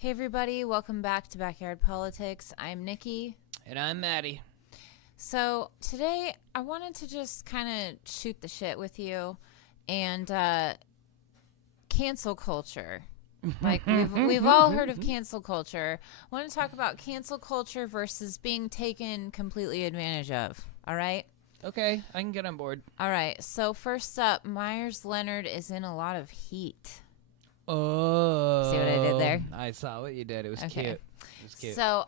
Hey everybody, welcome back to Backyard Politics. I'm Nikki. And I'm Maddie. So today I wanted to just kind of shoot the shit with you and cancel culture. Like we've all heard of cancel culture. I want to talk about cancel culture versus being taken completely advantage of. All right? Okay, I can get on board. All right. So first up, Meyers Leonard is in a lot of heat. Oh. See what I did there? I saw what you did. It was cute. It was cute. So,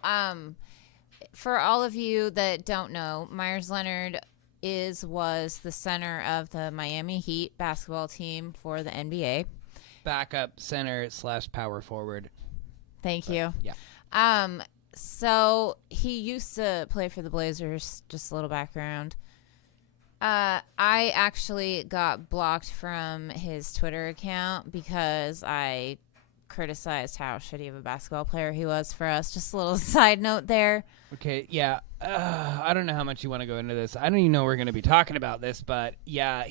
for all of you that don't know, Meyers Leonard was the center of the Miami Heat basketball team for the NBA. Backup center / power forward. Thank you. Yeah. So he used to play for the Blazers. Just a little background. I actually got blocked from his Twitter account because I criticized how shitty of a basketball player he was for us. Just a little side note there. Okay, yeah. I don't know how much you want to go into this. I don't even know we're going to be talking about this, but yeah,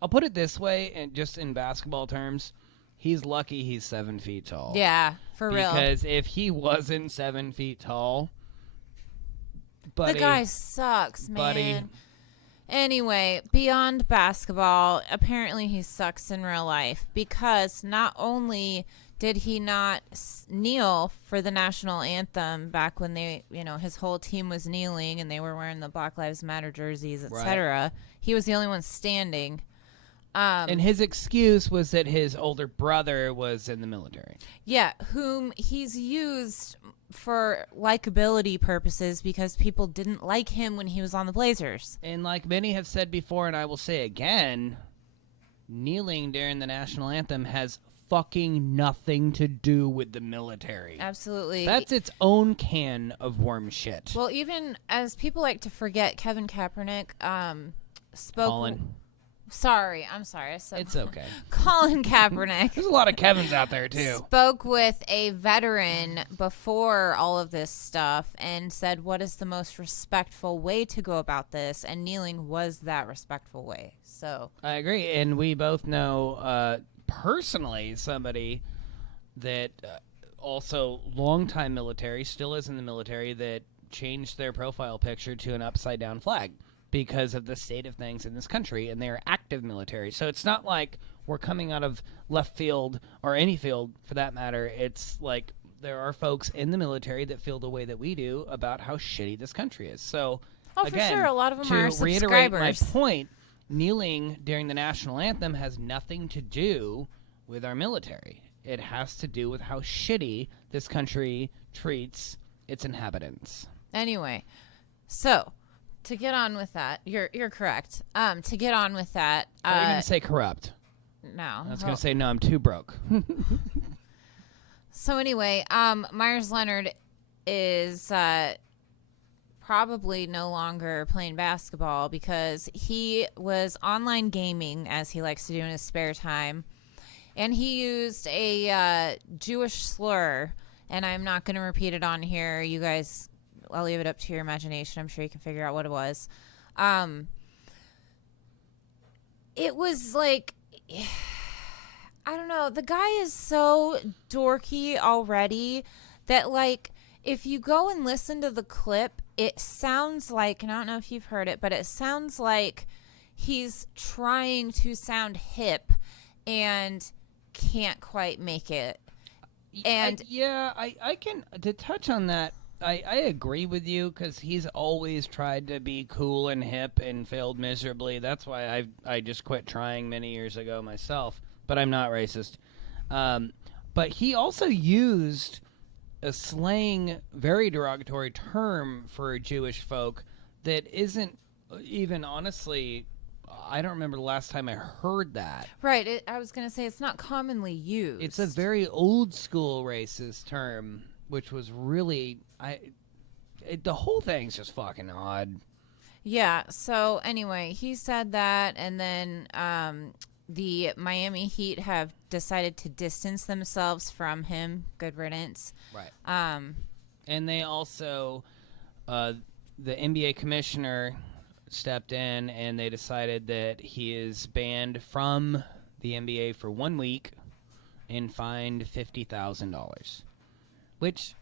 I'll put it this way, and just in basketball terms, he's lucky he's 7 feet tall. Yeah, for real. Because if he wasn't 7 feet tall, buddy, the guy sucks, man. Buddy. Anyway, beyond basketball, apparently he sucks in real life because not only did he not kneel for the national anthem back when his whole team was kneeling and they were wearing the Black Lives Matter jerseys, etc. He was the only one standing. And his excuse was that his older brother was in the military. Yeah, whom he's used for likability purposes because people didn't like him when he was on the Blazers. And like many have said before, and I will say again, kneeling during the national anthem has fucking nothing to do with the military. Absolutely. That's its own can of worm shit. Well, even as people like to forget, Kevin Kaepernick spoke... Colin. I'm sorry. I said It's okay. Colin Kaepernick. There's a lot of Kevins out there, too. Spoke with a veteran before all of this stuff and said, what is the most respectful way to go about this? And kneeling was that respectful way. So I agree. And we both know personally somebody that also longtime military, still is in the military, that changed their profile picture to an upside down flag because of the state of things in this country, and they are active military. So it's not like we're coming out of left field or any field for that matter. It's like there are folks in the military that feel the way that we do about how shitty this country is. So again, for sure, a lot of them are to reiterate my subscribers. point, kneeling during the national anthem has nothing to do with our military. It has to do with how shitty this country treats its inhabitants. anyway, so to get on with that, you're correct. To get on with that, Are you going to say corrupt? no. I was going to say, no, I'm too broke. So anyway, Meyers Leonard is probably no longer playing basketball because he was online gaming, as he likes to do in his spare time, and he used a Jewish slur, and I'm not going to repeat it on here. You guys, I'll leave it up to your imagination. I'm sure you can figure out what it was. It was like... I don't know. The guy is so dorky already that, like, if you go and listen to the clip, it sounds like, and I don't know if you've heard it, but it sounds like he's trying to sound hip and can't quite make it. And I can, to touch on that, I agree with you because he's always tried to be cool and hip and failed miserably. That's why I just quit trying many years ago myself. But I'm not racist. But he also used a slang, very derogatory term for Jewish folk that isn't even, honestly, I don't remember the last time I heard that. Right. I was going to say it's not commonly used. It's a very old school racist term, which was really, the whole thing's just fucking odd. Yeah. So anyway, he said that, and then the Miami Heat have decided to distance themselves from him. Good riddance. Right. And they also, the NBA commissioner stepped in and they decided that he is banned from the NBA for 1 week and fined $50,000, which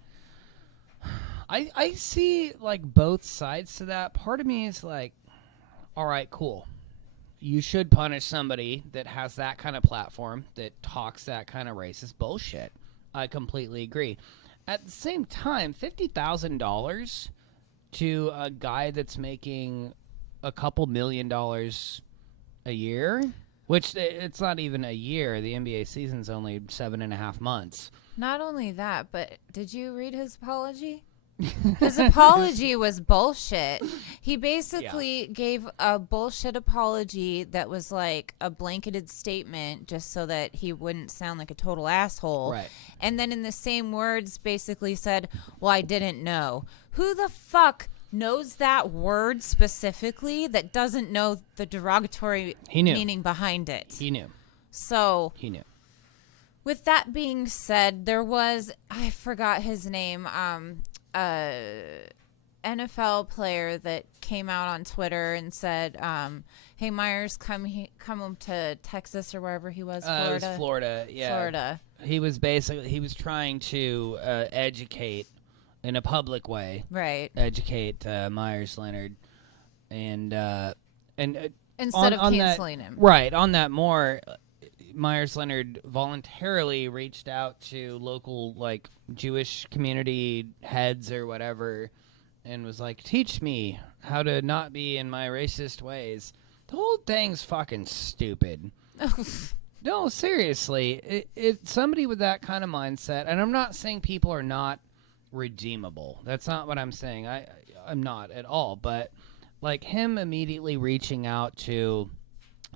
I see like both sides to that. Part of me is like, all right, cool. You should punish somebody that has that kind of platform, that talks that kind of racist bullshit. I completely agree. At the same time, $50,000 to a guy that's making a couple $1,000,000 a year, which it's not even a year. The NBA season's only 7.5 months. Not only that, but did you read his apology? His apology was bullshit. He basically gave a bullshit apology that was like a blanketed statement just so that he wouldn't sound like a total asshole. Right. And then in the same words basically said, well, I didn't know. Who the fuck knows that word specifically that doesn't know the derogatory meaning behind it? He knew. So he knew. With that being said, there was, I forgot his name, NFL player that came out on Twitter and said, hey, Meyers, come home to Texas or wherever he was, Florida. It was Florida, yeah. Florida. He was trying to educate in a public way. Right. Educate Meyers Leonard. And instead of canceling him. Right. On that more, Meyers Leonard voluntarily reached out to local like Jewish community heads or whatever and was like, teach me how to not be in my racist ways. The whole thing's fucking stupid. No, seriously. It somebody with that kind of mindset, and I'm not saying people are not redeemable. That's not what I'm saying. I'm not at all. But like him immediately reaching out to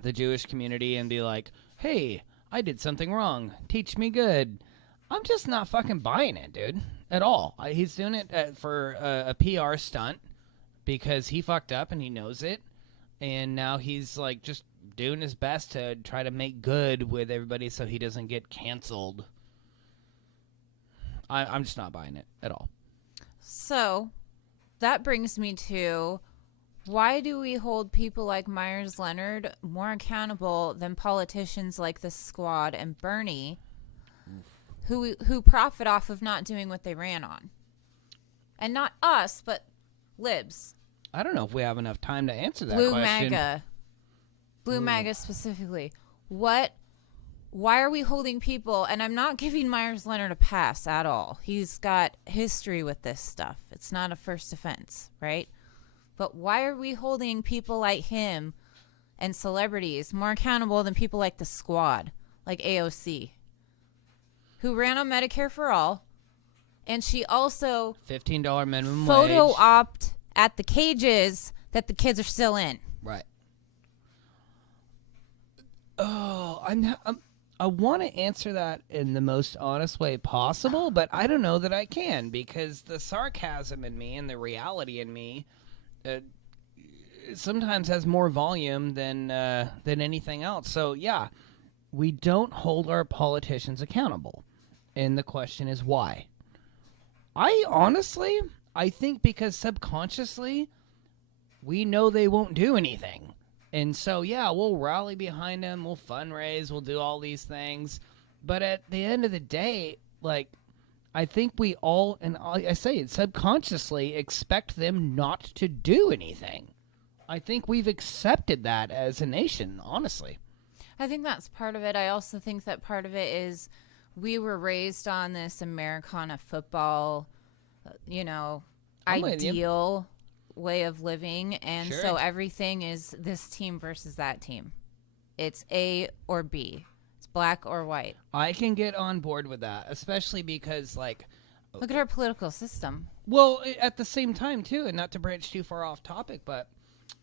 the Jewish community and be like, hey, I did something wrong. Teach me good. I'm just not fucking buying it, dude, at all. He's doing it for a PR stunt because he fucked up and he knows it. And now he's like just doing his best to try to make good with everybody so he doesn't get canceled. I'm just not buying it at all. So that brings me to, why do we hold people like Meyers Leonard more accountable than politicians like the Squad and Bernie, who profit off of not doing what they ran on? And not us, but libs. I don't know if we have enough time to answer that question. MAGA. Blue MAGA specifically. Why are we holding people? And I'm not giving Meyers Leonard a pass at all. He's got history with this stuff. It's not a first offense, right? But why are we holding people like him and celebrities more accountable than people like the Squad, like AOC, who ran on Medicare for All, and she also $15 minimum photo wage. opt at the cages that the kids are still in. Right. Oh, I want to answer that in the most honest way possible, but I don't know that I can, because the sarcasm in me and the reality in me sometimes has more volume than anything else. So yeah, we don't hold our politicians accountable, and the question is why. I think because subconsciously we know they won't do anything. And so, yeah, we'll rally behind them, we'll fundraise, we'll do all these things. But at the end of the day, like, I think we all, and I say it, subconsciously expect them not to do anything. I think we've accepted that as a nation, honestly. I think that's part of it. I also think that part of it is we were raised on this Americana football, ideal way of living, and so everything is this team versus that team. It's A or B. It's black or white. I can get on board with that, especially because, like, look at our political system. Well, at the same time, too, and not to branch too far off topic, but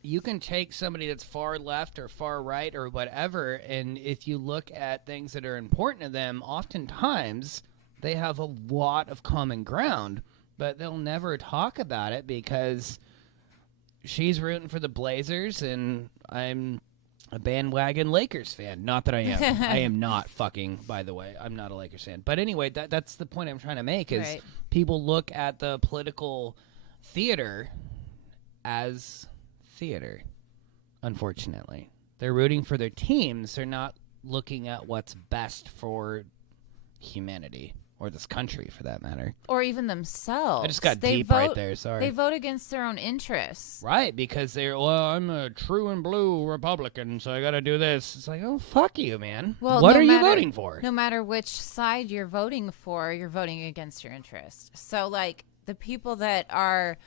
you can take somebody that's far left or far right or whatever, and if you look at things that are important to them, oftentimes they have a lot of common ground, but they'll never talk about it because she's rooting for the Blazers, and I'm a bandwagon Lakers fan. Not that I am. I am not fucking, by the way. I'm not a Lakers fan. But anyway, that's the point I'm trying to make is people look at the political theater as theater, unfortunately. They're rooting for their teams. They're not looking at what's best for humanity. Or this country, for that matter. Or even themselves. I just got deep right there, sorry. They vote against their own interests. Right, because I'm a true and blue Republican, so I gotta do this. It's like, oh, fuck you, man. Well, what are you voting for? No matter which side you're voting for, you're voting against your interest. So, like, the people that are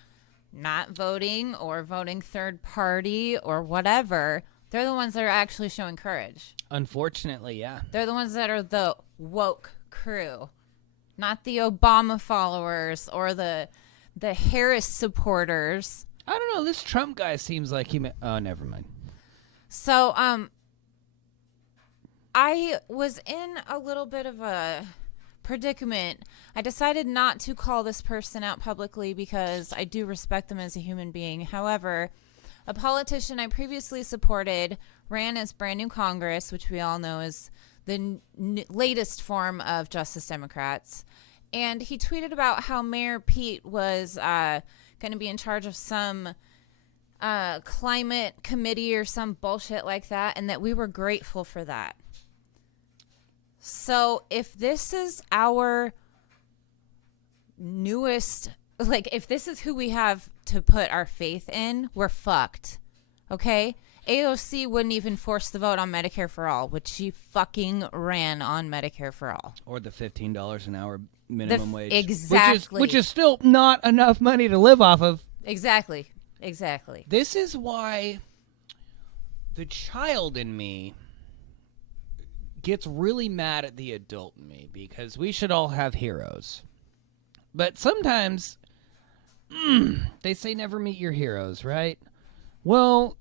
not voting or voting third party or whatever, they're the ones that are actually showing courage. Unfortunately, yeah. They're the ones that are the woke crew. Not the Obama followers or the Harris supporters. I don't know. This Trump guy seems like he... Oh, never mind. So, I was in a little bit of a predicament. I decided not to call this person out publicly because I do respect them as a human being. However, a politician I previously supported ran as brand new Congress, which we all know is the latest form of Justice Democrats. And he tweeted about how Mayor Pete was going to be in charge of some climate committee or some bullshit like that, and that we were grateful for that. So if this is our newest, like, if this is who we have to put our faith in, we're fucked. Okay? AOC wouldn't even force the vote on Medicare for All, which she fucking ran on Medicare for All. Or the $15 an hour minimum wage. Exactly. Which is still not enough money to live off of. Exactly. This is why the child in me gets really mad at the adult in me, because we should all have heroes. But sometimes they say never meet your heroes, right? Well,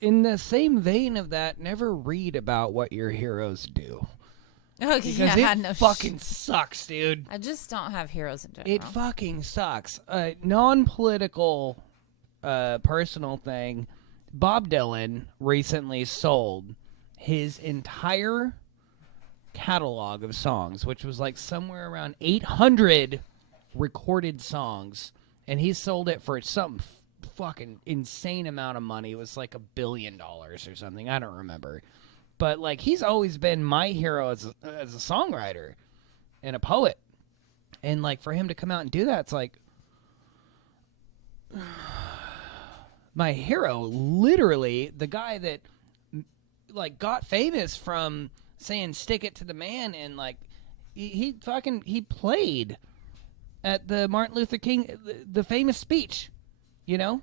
in the same vein of that, never read about what your heroes do. Okay, because it fucking sucks, dude. I just don't have heroes in general. It fucking sucks. Non-political, personal thing. Bob Dylan recently sold his entire catalog of songs, which was like somewhere around 800 recorded songs, and he sold it for some fucking insane amount of money. It was like $1 billion or something. I don't remember. But, like, he's always been my hero as a songwriter and a poet. And, like, for him to come out and do that, it's like, my hero, literally, the guy that, like, got famous from saying stick it to the man, and, like, he played at the Martin Luther King, the famous speech, you know?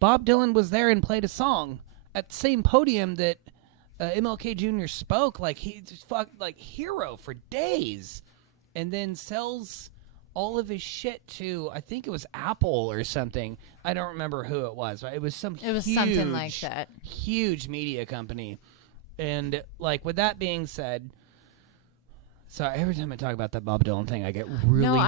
Bob Dylan was there and played a song at the same podium that MLK Jr. spoke. Like, he just hero for days, and then sells all of his shit to, I think it was Apple or something. I don't remember who it was. Right? It was something like that. Huge media company. And, like, with that being said, so every time I talk about that Bob Dylan thing, I get really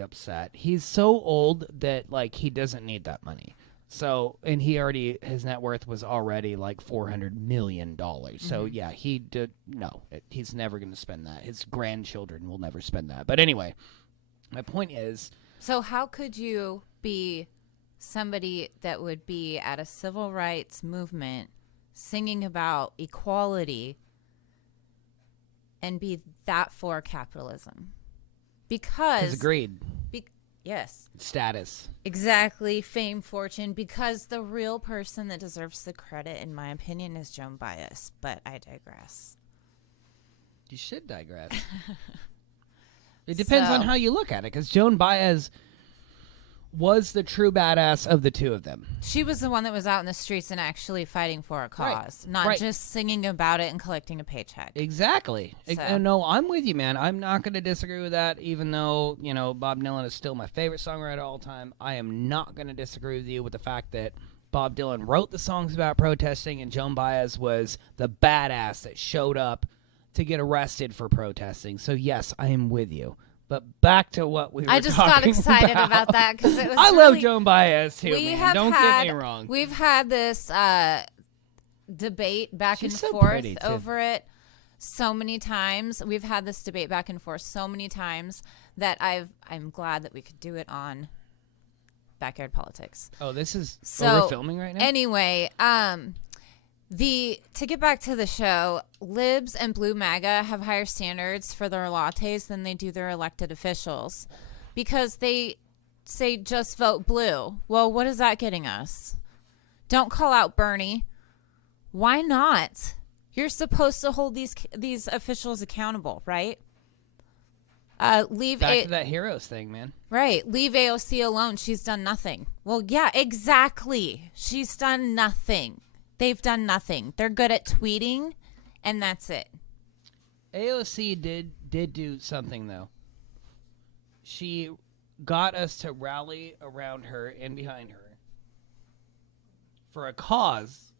upset. He's so old that, like, he doesn't need that money. So, and his net worth was already like $400 million. So, yeah, he's never going to spend that. His grandchildren will never spend that. But anyway, my point is. So how could you be somebody that would be at a civil rights movement singing about equality and be that for capitalism? Because greed. Yes. Status. Exactly. Fame, fortune. Because the real person that deserves the credit, in my opinion, is Joan Baez. But I digress. You should digress. It depends on how you look at it, because Joan Baez was the true badass of the two of them. She was the one that was out in the streets and actually fighting for a cause, not just singing about it and collecting a paycheck. Exactly. So. No, I'm with you, man. I'm not going to disagree with that, even though, Bob Dylan is still my favorite songwriter of all time. I am not going to disagree with you with the fact that Bob Dylan wrote the songs about protesting, and Joan Baez was the badass that showed up to get arrested for protesting. So, yes, I am with you. But back to what we were talking about. I just got excited about that because it was I love Joan Baez too, man. Don't get me wrong. We've had this debate back and forth over it so many times. We've had this debate back and forth so many times that I'm glad that we could do it on Backyard Politics. Oh, this is we're filming right now? Anyway, To get back to the show, libs and blue MAGA have higher standards for their lattes than they do their elected officials, because they say just vote blue. Well, what is that getting us? Don't call out Bernie. Why not? You're supposed to hold these officials accountable, right? Back to that heroes thing, man. Right. Leave AOC alone. She's done nothing. Well, yeah, exactly. She's done nothing. They've done nothing. They're good at tweeting, and that's it. AOC did do something, though. She got us to rally around her and behind her for a cause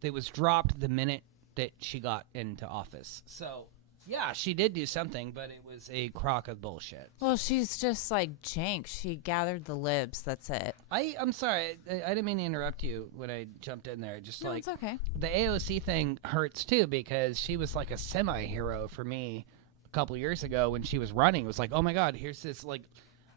that was dropped the minute that she got into office. So, yeah, she did do something, but it was a crock of bullshit. Well, she's just like jank. She gathered the libs. That's it. I'm sorry. I didn't mean to interrupt you when I jumped in there. No, it's okay. The AOC thing hurts, too, because she was like a semi-hero for me a couple years ago when she was running. It was like, oh, my God, here's this, like,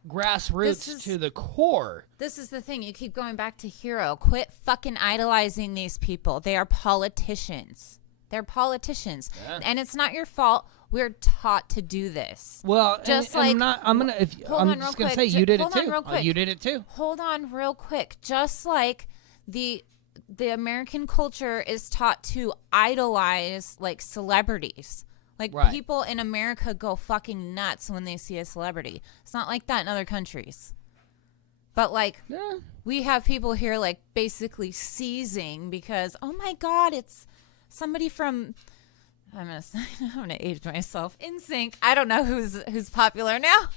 grassroots to the core. This is the thing. You keep going back to hero. Quit fucking idolizing these people. They are politicians. They're politicians. Yeah. And it's not your fault. We're taught to do this. Well, I'm just going to say you did it too. You did it too. Hold on real quick. Just like the American culture is taught to idolize like celebrities. Like, people in America go fucking nuts when they see a celebrity. It's not like that in other countries. But, like, we have people here, like, basically seizing because, oh, my God, it's somebody from, I'm gonna age myself, NSYNC. I don't know who's popular now.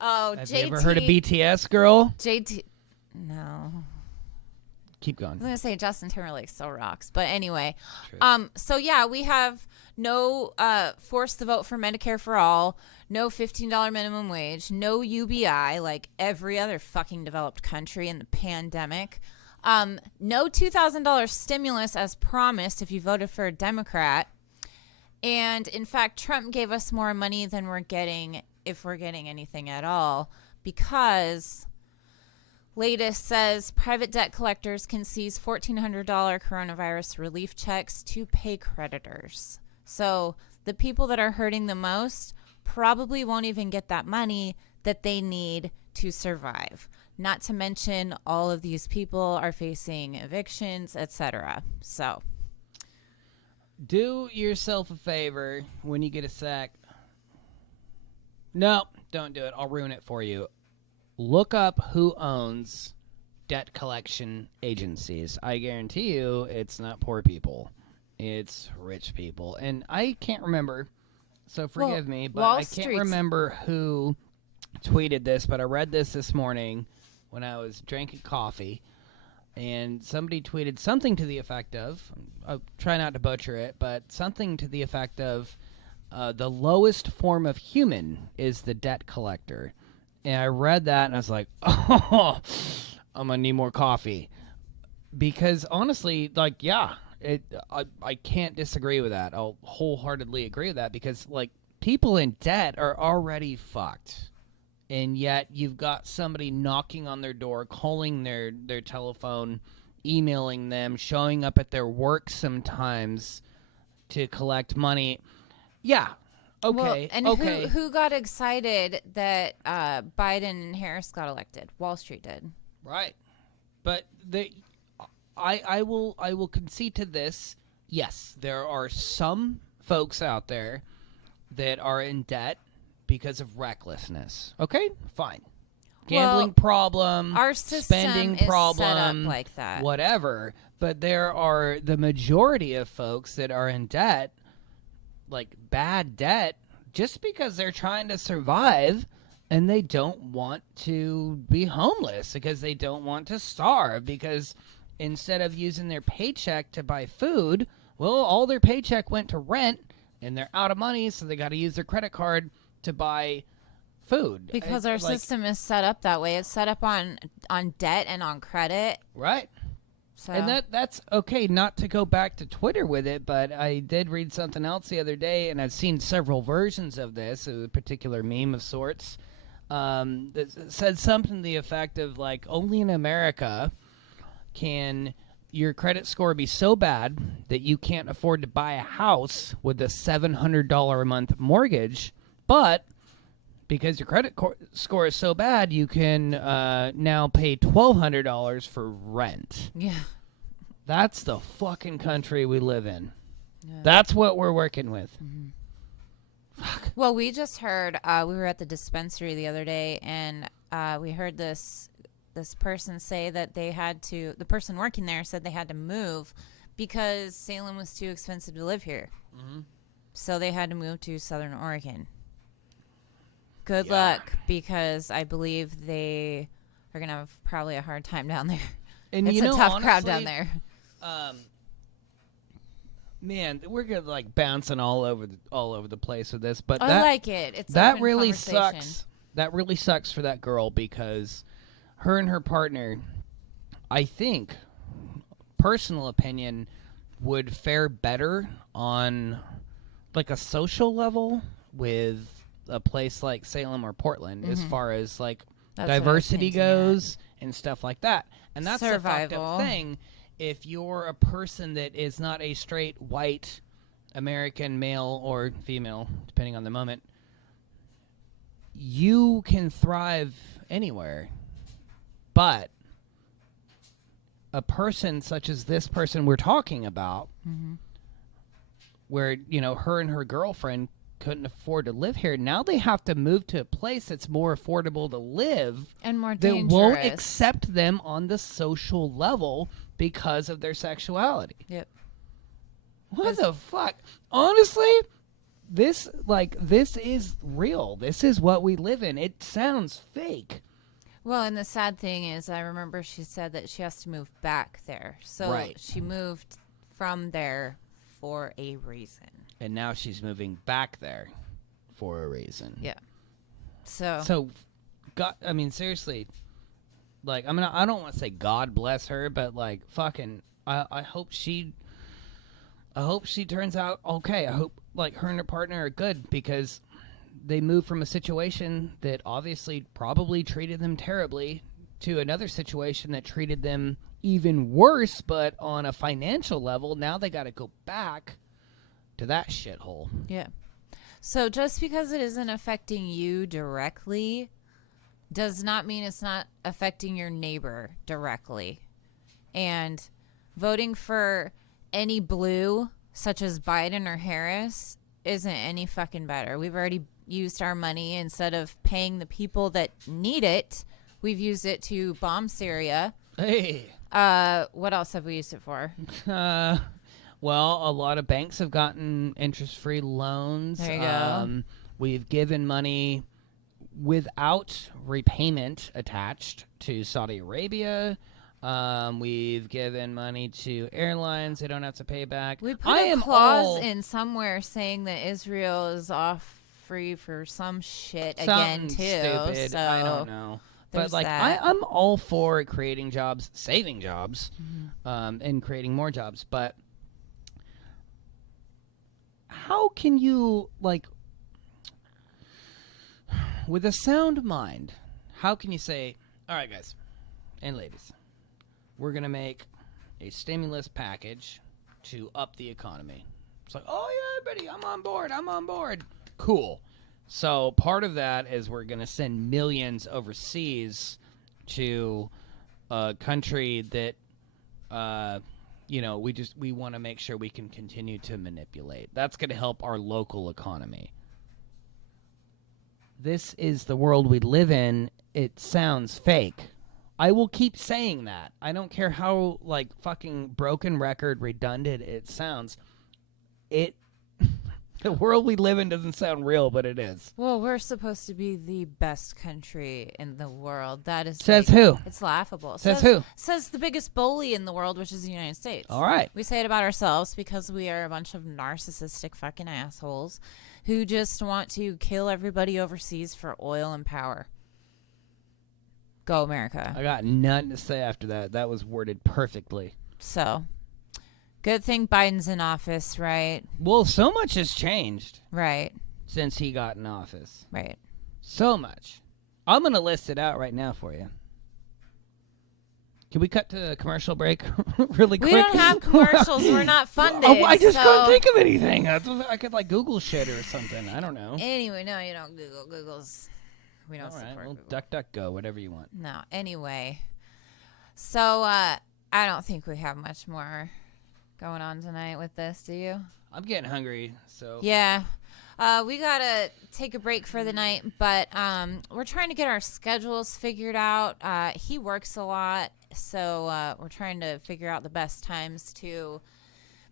Have you ever heard of BTS, girl? JT. No. Keep going. I was going to say Justin Timberlake still rocks. But anyway. True. So, yeah, we have no forced to vote for Medicare for all, no $15 minimum wage, no UBI like every other fucking developed country in the pandemic, no $2,000 stimulus as promised if you voted for a Democrat. And, in fact, Trump gave us more money than we're getting if we're getting anything at all because latest says private debt collectors can seize $1,400 coronavirus relief checks to pay creditors. So the people that are hurting the most probably won't even get that money that they need to survive. Not to mention all of these people are facing evictions, etc. So do yourself a favor when you get a sec. No, don't do it. I'll ruin it for you. Look up who owns debt collection agencies. I guarantee you it's not poor people. It's rich people. And I can't remember, so forgive me, but I can't remember who tweeted this, but I read this morning when I was drinking coffee, and somebody tweeted something to the effect of, I'll try not to butcher it, but something to the effect of, the lowest form of human is the debt collector. And I read that, and I was like, oh, I'm going to need more coffee. Because, honestly, like, yeah, I can't disagree with that. I'll wholeheartedly agree with that. Because, like, people in debt are already fucked. And yet you've got somebody knocking on their door, calling their telephone, emailing them, showing up at their work sometimes to collect money. Yeah. Okay. Well, and who got excited that Biden and Harris got elected? Wall Street did. Right. But I will concede to this. Yes, there are some folks out there that are in debt because of recklessness. Okay, fine. Gambling problem, our system spending is problem, set up like that. Whatever. But there are the majority of folks that are in debt, like bad debt, just because they're trying to survive and they don't want to be homeless, because they don't want to starve, because instead of using their paycheck to buy food, well, all their paycheck went to rent and they're out of money, so they got to use their credit card to buy food. Because our system is set up that way. It's set up on debt and on credit. Right. So. And that's okay, not to go back to Twitter with it, but I did read something else the other day, and I've seen several versions of this, a particular meme of sorts, that said something to the effect of, like, only in America can your credit score be so bad that you can't afford to buy a house with a $700 a month mortgage, but because your credit score is so bad, you can now pay $1,200 for rent. Yeah. That's the fucking country we live in. Yeah. That's what we're working with. Mm-hmm. Fuck. Well, we just heard, we were at the dispensary the other day, and we heard this person say that the person working there said they had to move because Salem was too expensive to live here. Mm-hmm. So they had to move to Southern Oregon. Good luck, because I believe they are going to have probably a hard time down there. And it's a tough honestly, crowd down there. Man, we're like bouncing all over the place with this, but I like it. It's that really sucks. That really sucks for that girl, because her and her partner, I think, personal opinion, would fare better on like a social level with a place like Salem or Portland, as far as like diversity goes and stuff like that. And that's the fucked up thing. If you're a person that is not a straight white American male or female, depending on the moment, you can thrive anywhere. But a person such as this person we're talking about, where, her and her girlfriend couldn't afford to live here, now they have to move to a place that's more affordable to live and more dangerous, that won't accept them on the social level because of their sexuality. Yep. What the fuck? Honestly, this is real. This is what we live in. It sounds fake. Well, and the sad thing is, I remember she said that she has to move back there. So she moved from there for a reason. And now she's moving back there for a reason. Yeah. So God, I mean, seriously, like, I mean, I don't want to say God bless her, but like, fucking, I hope she turns out okay. I hope like her and her partner are good, because they moved from a situation that obviously probably treated them terribly to another situation that treated them even worse, but on a financial level, now they got to go back to that shithole. Yeah. So just because it isn't affecting you directly does not mean it's not affecting your neighbor directly. And voting for any blue, such as Biden or Harris, isn't any fucking better. We've already used our money. Instead of paying the people that need it, we've used it to bomb Syria. Hey. What else have we used it for? Well, a lot of banks have gotten interest-free loans. There you go. We've given money without repayment attached to Saudi Arabia. We've given money to airlines. They don't have to pay back. We put a clause in somewhere saying that Israel is off free for some shit again, too. Stupid. So I don't know. But like, that. I'm all for creating jobs, saving jobs, and creating more jobs. But how can you, like, with a sound mind, how can you say, all right, guys and ladies, we're going to make a stimulus package to up the economy? It's like, oh, yeah, everybody, I'm on board. Cool. So part of that is we're going to send millions overseas to a country that, we want to make sure we can continue to manipulate. That's going to help our local economy. This is the world we live in. It sounds fake. I will keep saying that. I don't care how, like, fucking broken record, redundant it sounds. The world we live in doesn't sound real, but it is. Well, we're supposed to be the best country in the world. That is Says who? It's laughable. Says who? Says the biggest bully in the world, which is the United States. All right. We say it about ourselves because we are a bunch of narcissistic fucking assholes who just want to kill everybody overseas for oil and power. Go America. I got nothing to say after that. That was worded perfectly. So, good thing Biden's in office, right? Well, so much has changed. Right. Since he got in office. Right. So much. I'm going to list it out right now for you. Can we cut to a commercial break really quick? We don't have commercials. We're not funded. Oh, I just so. couldn't think of anything. I could like Google shit or something. I don't know. Anyway, no, you don't Google. Google's. We don't All right, support well, Google. DuckDuckGo, whatever you want. No. Anyway, so I don't think we have much more going on tonight with this. Do you? I'm getting hungry, so. Yeah. We gotta take a break for the night, but we're trying to get our schedules figured out. He works a lot, so we're trying to figure out the best times to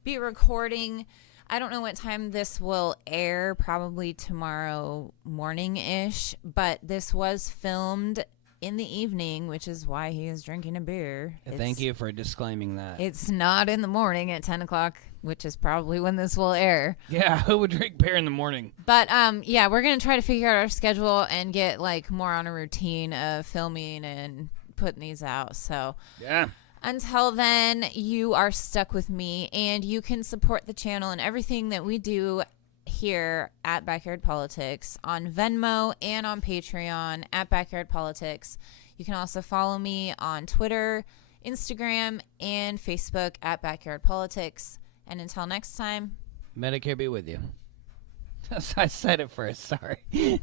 be recording. I don't know what time this will air, probably tomorrow morning-ish, but this was filmed in the evening, which is why he is drinking a beer. Thank you for disclaiming that. It's not in the morning at 10 o'clock, which is probably when this will air. Yeah, who would drink beer in the morning? But, yeah, we're going to try to figure out our schedule and get, like, more on a routine of filming and putting these out. So, Yeah. until then, you are stuck with me, and you can support the channel and everything that we do here at Backyard Politics on Venmo and on Patreon at Backyard Politics. You can also follow me on Twitter, Instagram, and Facebook at Backyard Politics. And until next time, Medicare be with you. I said it first, sorry.